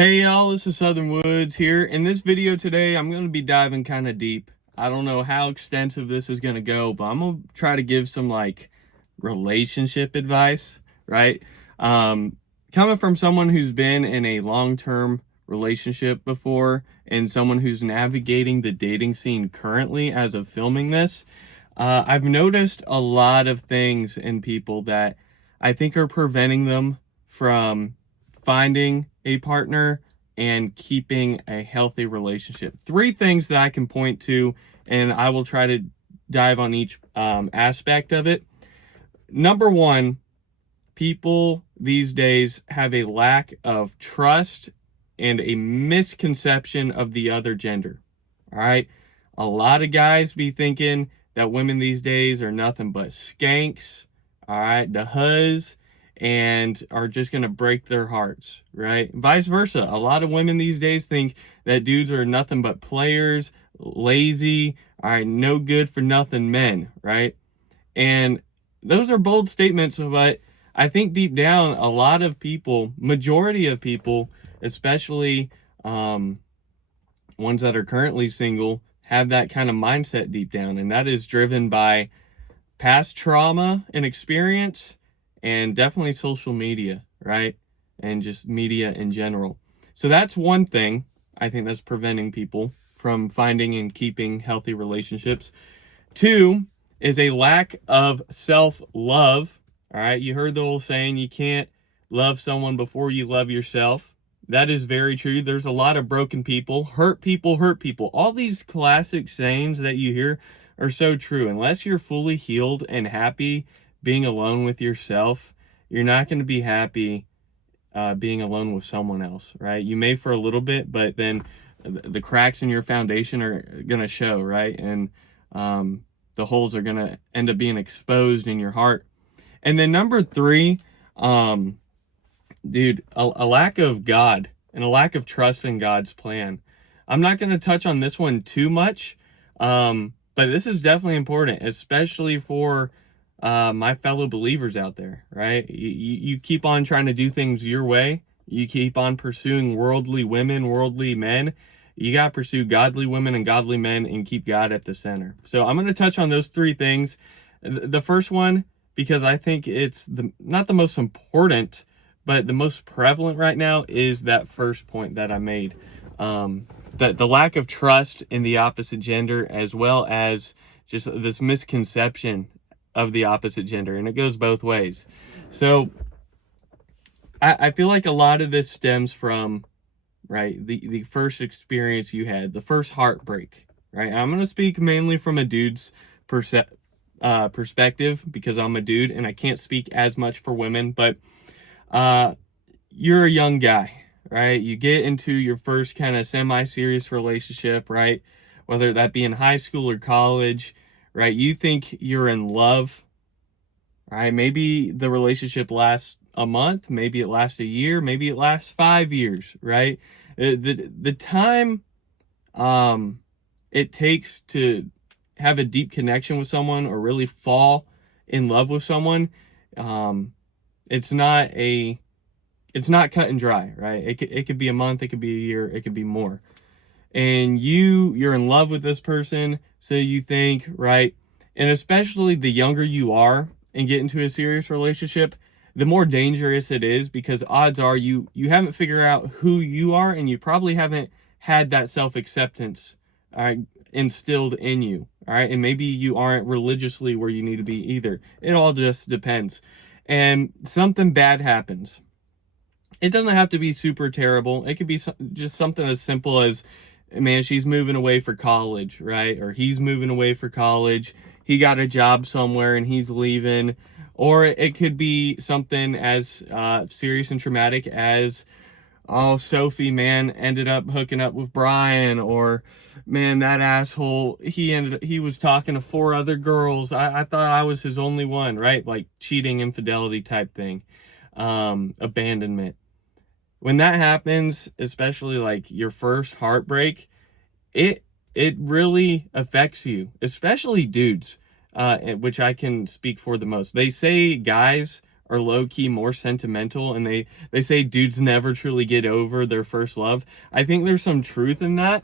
Hey y'all, this is Southern Woods here. In this video today, I'm going to be diving kind of deep. I don't know how extensive this is going to go, but I'm going to try to give some relationship advice, right? Coming from someone who's been in a long-term relationship before and someone who's navigating the dating scene currently as of filming this, I've noticed a lot of things in people that I think are preventing them from finding a partner and keeping a healthy relationship. Three things that I can point to, and I will try to dive on each aspect of it. Number one, people these days have a lack of trust and a misconception of the other gender. All right. A lot of guys be thinking that women these days are nothing but skanks. All right. The huzz, and are just going to break their hearts, right? Vice versa. A lot of women these days think that dudes are nothing but players, lazy, all right, no good for nothing men, right? And those are bold statements, but I think deep down, a lot of people, majority of people, especially ones that are currently single, have that kind of mindset deep down. And that is driven by past trauma and experience, and definitely social media, right? And just media in general. So that's one thing I think that's preventing people from finding and keeping healthy relationships. Two is a lack of self-love. All right, you heard the old saying, you can't love someone before you love yourself. That is very true. There's a lot of broken people, hurt people, hurt people. All these classic sayings that you hear are so true. Unless you're fully healed and happy being alone with yourself, you're not going to be happy being alone with someone else, right? You may for a little bit, but then the cracks in your foundation are going to show, right? And the holes are going to end up being exposed in your heart. And then number three, dude, a lack of God and a lack of trust in God's plan. I'm not going to touch on this one too much, but this is definitely important, especially for my fellow believers out there, right? You keep on trying to do things your way. You keep on pursuing worldly women, worldly men. You got to pursue godly women and godly men and keep God at the center. So I'm going to touch on those three things. The first one, because I think it's not the most important, but the most prevalent right now, is that first point that I made. That the lack of trust in the opposite gender, as well as just this misconception of the opposite gender, and it goes both ways. So I feel like a lot of this stems from, right, the first experience you had, the first heartbreak, right? I'm going to speak mainly from a dude's perspective, because I'm a dude and I can't speak as much for women, but you're a young guy, right? You get into your first kind of semi-serious relationship, right? Whether that be in high school or college, right? You think you're in love, right? Maybe the relationship lasts a month, maybe it lasts a year, maybe it lasts 5 years, right? The time it takes to have a deep connection with someone or really fall in love with someone, it's not cut and dry, right? It could be a month, it could be a year, it could be more. And you're in love with this person, so you think, right? And especially the younger you are and get into a serious relationship, the more dangerous it is, because odds are you haven't figured out who you are, and you probably haven't had that self-acceptance instilled in you. All right. And maybe you aren't religiously where you need to be either. It all just depends. And something bad happens. It doesn't have to be super terrible. It could be just something as simple as, man, she's moving away for college, right? Or he's moving away for college. He got a job somewhere and he's leaving. Or it could be something as serious and traumatic as, oh, Sophie, man, ended up hooking up with Brian. Or, man, that asshole, he was talking to 4 other girls. I thought I was his only one, right? Like cheating, infidelity type thing, abandonment. When that happens, especially like your first heartbreak, it really affects you, especially dudes, which I can speak for the most. They say guys are low-key more sentimental, and they say dudes never truly get over their first love. I think there's some truth in that,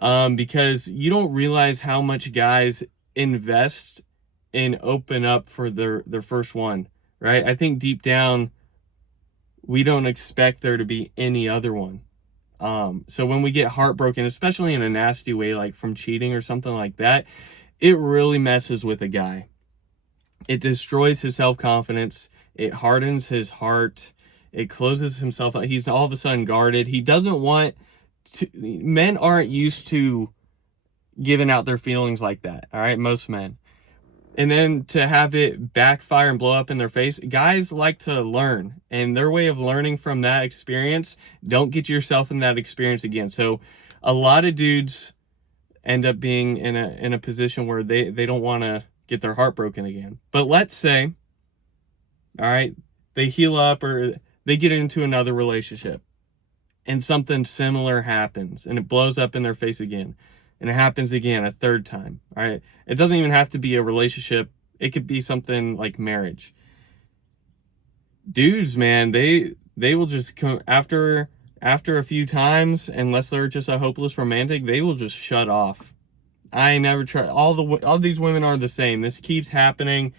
because you don't realize how much guys invest and open up for their first one, right? I think deep down we don't expect there to be any other one. So when we get heartbroken, especially in a nasty way, like from cheating or something like that, it really messes with a guy. It destroys his self-confidence. It hardens his heart. It closes himself up. He's all of a sudden guarded. He doesn't want to, men aren't used to giving out their feelings like that. All right. Most men. And then to have it backfire and blow up in their face, guys like to learn, and their way of learning from that experience, don't get yourself in that experience again. So a lot of dudes end up being in a position where they don't want to get their heart broken again. But let's say, all right, they heal up or they get into another relationship and something similar happens and it blows up in their face again. And it happens again a third time, all right? It doesn't even have to be a relationship. It could be something like marriage. Dudes, man, they will just come after a few times, unless they're just a hopeless romantic, they will just shut off. I never try. All these women are the same. This keeps happening.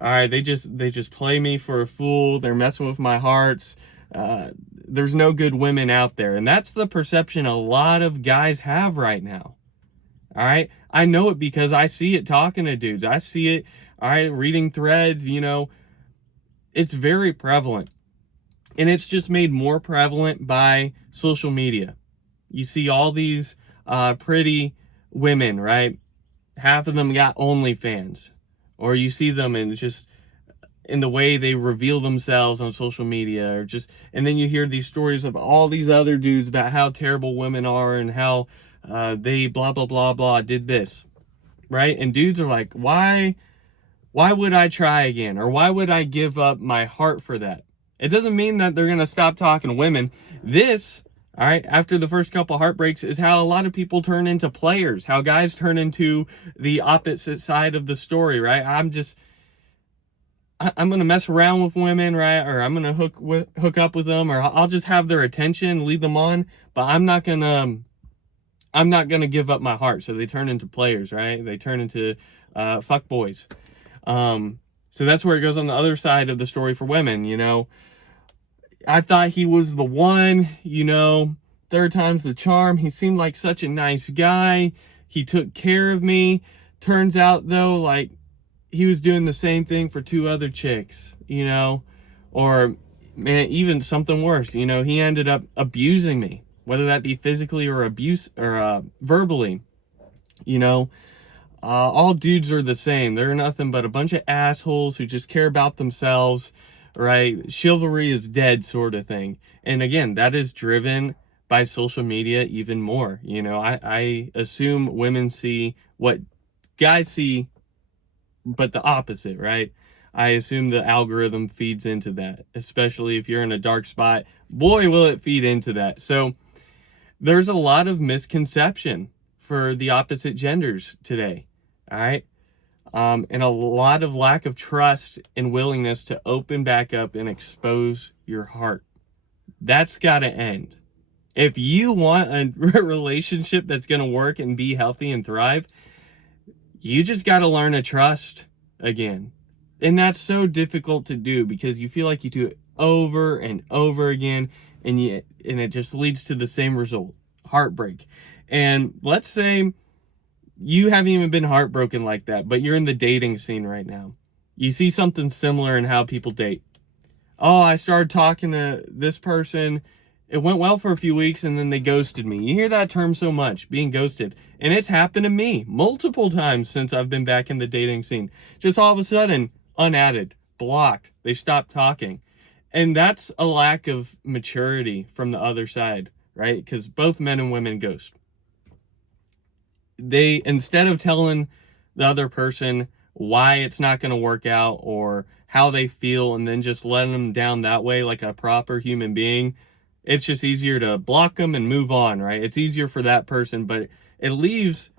All right, they just play me for a fool. They're messing with my hearts. There's no good women out there, and that's the perception a lot of guys have right now. All right. I know it because I see it talking to dudes. I see it, all right, reading threads, it's very prevalent. And it's just made more prevalent by social media. You see all these pretty women, right? Half of them got OnlyFans. Or you see them in the way they reveal themselves on social media, and then you hear these stories of all these other dudes about how terrible women are and how they blah blah blah blah did this, right? And dudes are like, why would I try again, or why would I give up my heart for that? It doesn't mean that they're gonna stop talking to women. This, all right, after the first couple heartbreaks, is how a lot of people turn into players, how guys turn into the opposite side of the story, right? I'm gonna mess around with women, right? Or I'm gonna hook up with them, or I'll just have their attention, lead them on, but I'm not gonna give up my heart. So they turn into players, right? They turn into fuck boys. So that's where it goes on the other side of the story for women. I thought he was the one. Third time's the charm. He seemed like such a nice guy. He took care of me. Turns out though, like, he was doing the same thing for 2 other chicks, or man, even something worse, he ended up abusing me, whether that be physically or verbally. All dudes are the same. They're nothing but a bunch of assholes who just care about themselves, right? Chivalry is dead, sort of thing. And again, that is driven by social media even more. I assume women see what guys see, but the opposite, right? I assume the algorithm feeds into that, especially if you're in a dark spot. Boy, will it feed into that. So there's a lot of misconception for the opposite genders today, all right? And a lot of lack of trust and willingness to open back up and expose your heart. That's got to end. If you want a relationship that's going to work and be healthy and thrive, you just got to learn to trust again. And that's so difficult to do because you feel like you do it over and over again, and it just leads to the same result, heartbreak. And let's say you haven't even been heartbroken like that, but you're in the dating scene right now. You see something similar in how people date. Oh, I started talking to this person. It went well for a few weeks and then they ghosted me. You hear that term so much, being ghosted. And it's happened to me multiple times since I've been back in the dating scene. Just all of a sudden, unadded, blocked. They stopped talking. And that's a lack of maturity from the other side, right? Because both men and women ghost. They, instead of telling the other person why it's not going to work out or how they feel and then just letting them down that way like a proper human being, it's just easier to block them and move on, right? It's easier for that person, but it leaves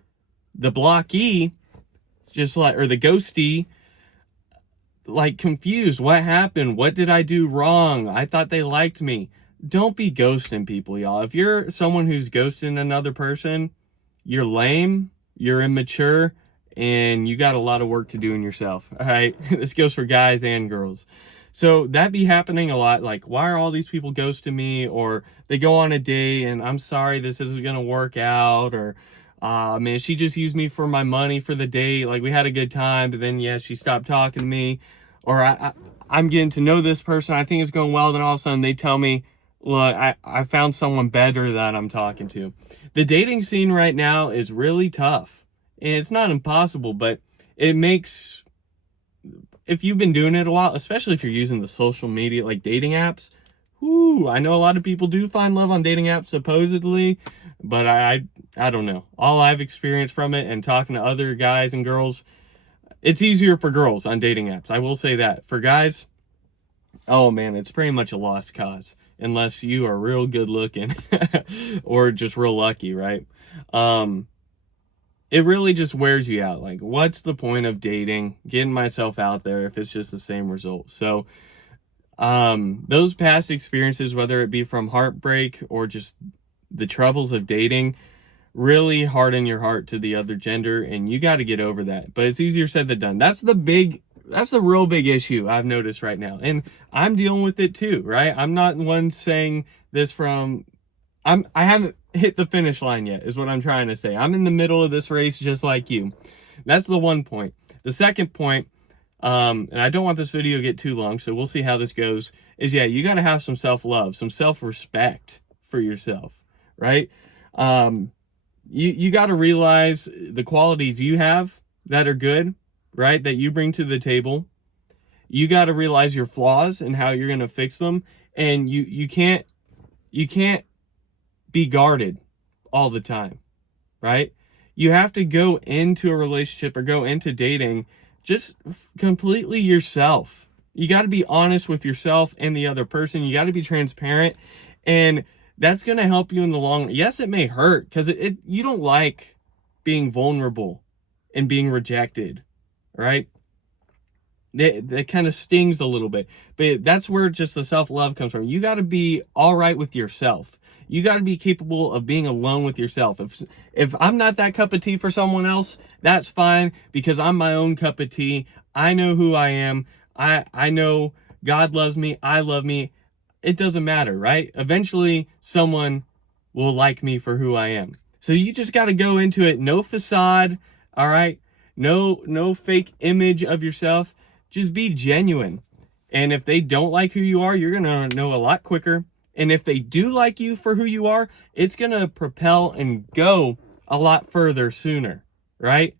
the blockee or the ghostee like confused. What happened? What did I do wrong? I thought they liked me. Don't be ghosting people, y'all. If you're someone who's ghosting another person, you're lame, you're immature, and you got a lot of work to do in yourself. All right. This goes for guys and girls. So that be happening a lot. Like, why are all these people ghosting me? Or they go on a date and I'm sorry, this isn't going to work out. Or, man, she just used me for my money for the date. Like, we had a good time, but then, yeah, she stopped talking to me. Or I'm getting to know this person. I think it's going well. Then all of a sudden they tell me, look, I found someone better that I'm talking to. The dating scene right now is really tough. And it's not impossible, but it makes, if you've been doing it a while, especially if you're using the social media, like dating apps, I know a lot of people do find love on dating apps, supposedly, but I don't know. All I've experienced from it and talking to other guys and girls, it's easier for girls on dating apps. I will say that. For guys, oh man, it's pretty much a lost cause. Unless you are real good looking or just real lucky, right? It really just wears you out. Like, what's the point of dating, getting myself out there if it's just the same result? So, those past experiences, whether it be from heartbreak or just the troubles of dating, really harden your heart to the other gender, and you got to get over that. But it's easier said than done. That's the real big issue I've noticed right now. And I'm dealing with it too, right? I'm not the one saying this from, I haven't hit the finish line yet, is what I'm trying to say. I'm in the middle of this race just like you. That's the one point. The second point, and I don't want this video to get too long, so we'll see how this goes, is yeah, you got to have some self-love, some self-respect for yourself, right? You got to realize the qualities you have that are good, right, that you bring to the table. You got to realize your flaws and how you're going to fix them. And you can't be guarded all the time, right? You have to go into a relationship or go into dating just completely yourself. You got to be honest with yourself and the other person. You got to be transparent, and that's going to help you in the long run. Yes, it may hurt because you don't like being vulnerable and being rejected, right? That kind of stings a little bit, but that's where just the self-love comes from. You got to be all right with yourself. You got to be capable of being alone with yourself. If I'm not that cup of tea for someone else, that's fine, because I'm my own cup of tea. I know who I am. I know God loves me. I love me. It doesn't matter, right? Eventually someone will like me for who I am. So you just got to go into it. No facade. All right. No fake image of yourself. Just be genuine. And if they don't like who you are, you're going to know a lot quicker. And if they do like you for who you are, it's going to propel and go a lot further sooner, right?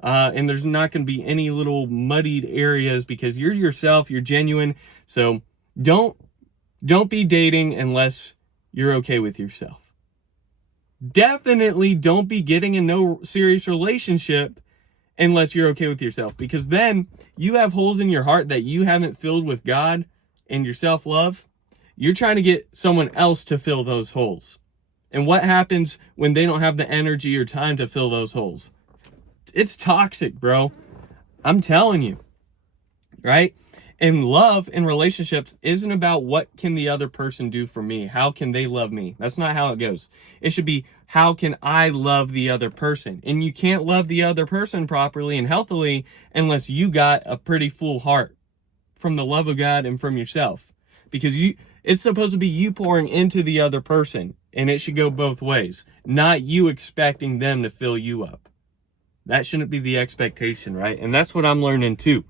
And there's not going to be any little muddied areas because you're yourself, you're genuine. So don't be dating unless you're okay with yourself. Definitely don't be getting in no serious relationship unless you're okay with yourself, because then you have holes in your heart that you haven't filled with God and your self-love. You're trying to get someone else to fill those holes. And what happens when they don't have the energy or time to fill those holes? It's toxic, bro. I'm telling you, right? And love in relationships isn't about what can the other person do for me? How can they love me? That's not how it goes. It should be, how can I love the other person? And you can't love the other person properly and healthily unless you got a pretty full heart from the love of God and from yourself. Because it's supposed to be you pouring into the other person, and it should go both ways, not you expecting them to fill you up. That shouldn't be the expectation, right? And that's what I'm learning too.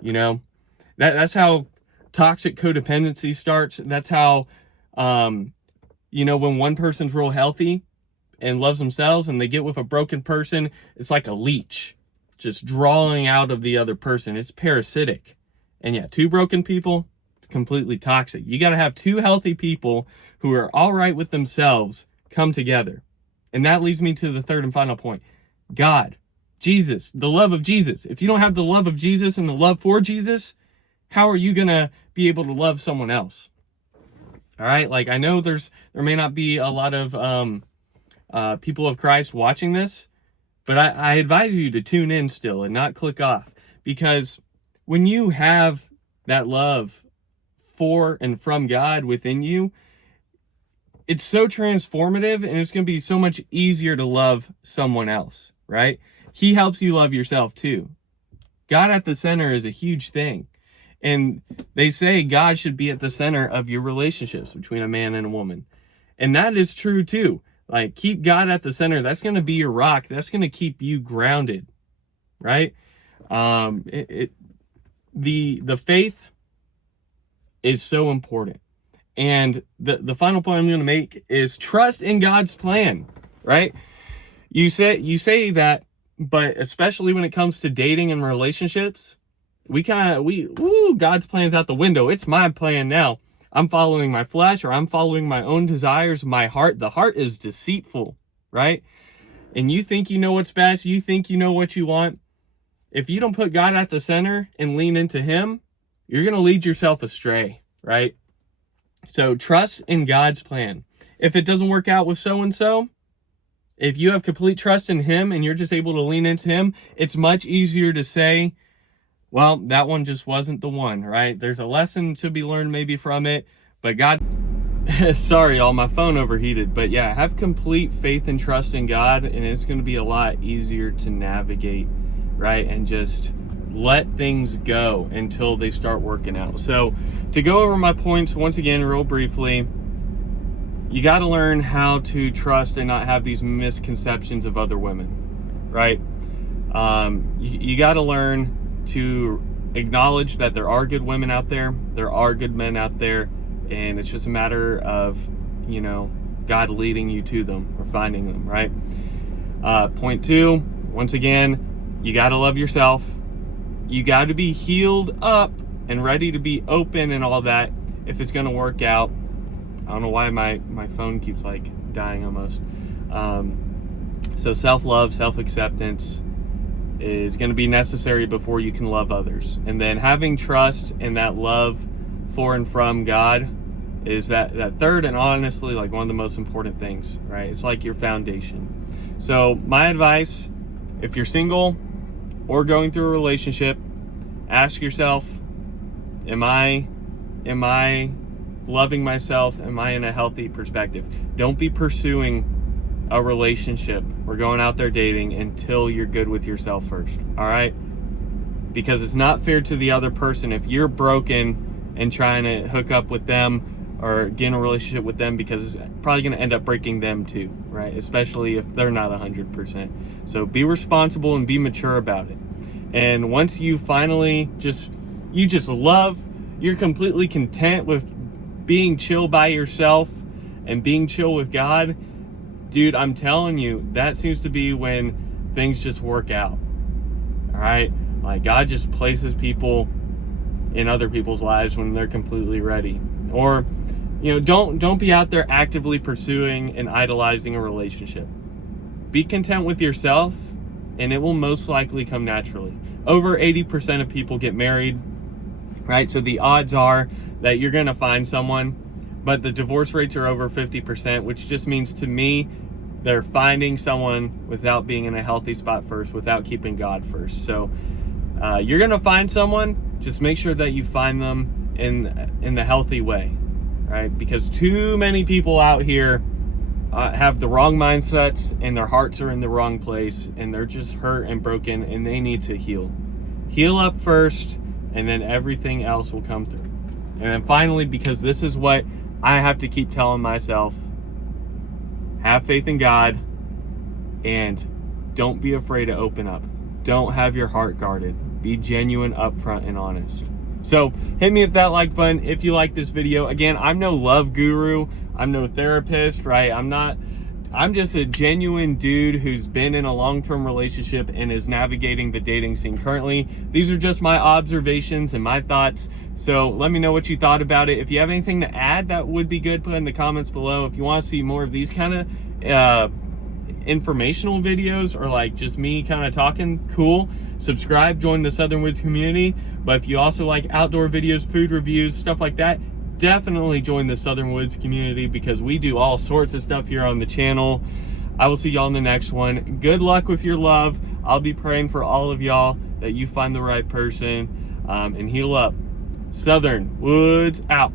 You know, that's how toxic codependency starts. That's how, when one person's real healthy and loves themselves and they get with a broken person, it's like a leech just drawing out of the other person. It's parasitic. And yeah, two broken people, completely toxic. You got to have two healthy people who are all right with themselves come together. And that leads me to the third and final point. God, Jesus, the love of Jesus. If you don't have the love of Jesus and the love for Jesus, how are you going to be able to love someone else? All right. Like, I know there may not be a lot of people of Christ watching this, but I advise you to tune in still and not click off, because when you have that love for and from God within you, it's so transformative, and it's going to be so much easier to love someone else, right? He helps you love yourself too. God at the center is a huge thing. And they say God should be at the center of your relationships between a man and a woman. And that is true too. Like, keep God at the center. That's going to be your rock. That's going to keep you grounded, right? The faith is so important. And the final point I'm going to make is trust in God's plan, right? You say that, but especially when it comes to dating and relationships, God's plan's out the window. It's my plan now. I'm following my flesh, or I'm following my own desires, my heart. The heart is deceitful, right? And you think you know what's best. You think you know what you want. If you don't put God at the center and lean into him, you're going to lead yourself astray, right? So trust in God's plan. If it doesn't work out with so-and-so, if you have complete trust in him and you're just able to lean into him, it's much easier to say, well, that one just wasn't the one, right? There's a lesson to be learned maybe from it, but God, sorry, y'all, my phone overheated. But yeah, have complete faith and trust in God, and it's going to be a lot easier to navigate, right? And just let things go until they start working out. So to go over my points once again real briefly, you got to learn how to trust and not have these misconceptions of other women, right? You got to learn to acknowledge that there are good women out there, there are good men out there, and it's just a matter of, God leading you to them or finding them, right? Point 2, once again, you got to love yourself. You got to be healed up and ready to be open and all that if it's going to work out. I don't know why my phone keeps like dying almost. So self-love, self-acceptance is going to be necessary before you can love others. And then having trust and that love for and from God is that third, and honestly like one of the most important things, right? It's like your foundation. So my advice, if you're single or going through a relationship, ask yourself, am I loving myself? Am I in a healthy perspective? Don't be pursuing a relationship or going out there dating until you're good with yourself first, all right? Because it's not fair to the other person if you're broken and trying to hook up with them or get in a relationship with them, because it's probably going to end up breaking them too, right? Especially if they're not 100%. So be responsible and be mature about it. And once you finally you just love, you're completely content with being chill by yourself and being chill with God, dude, I'm telling you, that seems to be when things just work out. All right? Like, God just places people in other people's lives when they're completely ready. Or, don't be out there actively pursuing and idolizing a relationship. Be content with yourself, and it will most likely come naturally. Over 80% of people get married, right? So the odds are that you're going to find someone, but the divorce rates are over 50%, which just means to me they're finding someone without being in a healthy spot first, without keeping God first. So you're going to find someone, just make sure that you find them in the healthy way, right? Because too many people out here have the wrong mindsets, and their hearts are in the wrong place, and they're just hurt and broken, and they need to heal up first, and then everything else will come through. And then finally, because this is what I have to keep telling myself, have faith in God, and don't be afraid to open up. Don't have your heart guarded. Be genuine, upfront, and honest. So hit me with that like button if you like this video. Again, I'm no love guru. I'm no therapist, right? I'm just a genuine dude who's been in a long-term relationship and is navigating the dating scene currently. These are just my observations and my thoughts. So let me know what you thought about it. If you have anything to add, that would be good. Put in the comments below. If you want to see more of these kind of informational videos, or like just me kind of talking, cool. Subscribe, join the Southern Woods community. But if you also like outdoor videos, food reviews, stuff like that, definitely join the Southern Woods community, because we do all sorts of stuff here on the channel. I will see y'all in the next one. Good luck with your love. I'll be praying for all of y'all that you find the right person. and heal up. Southern Woods out.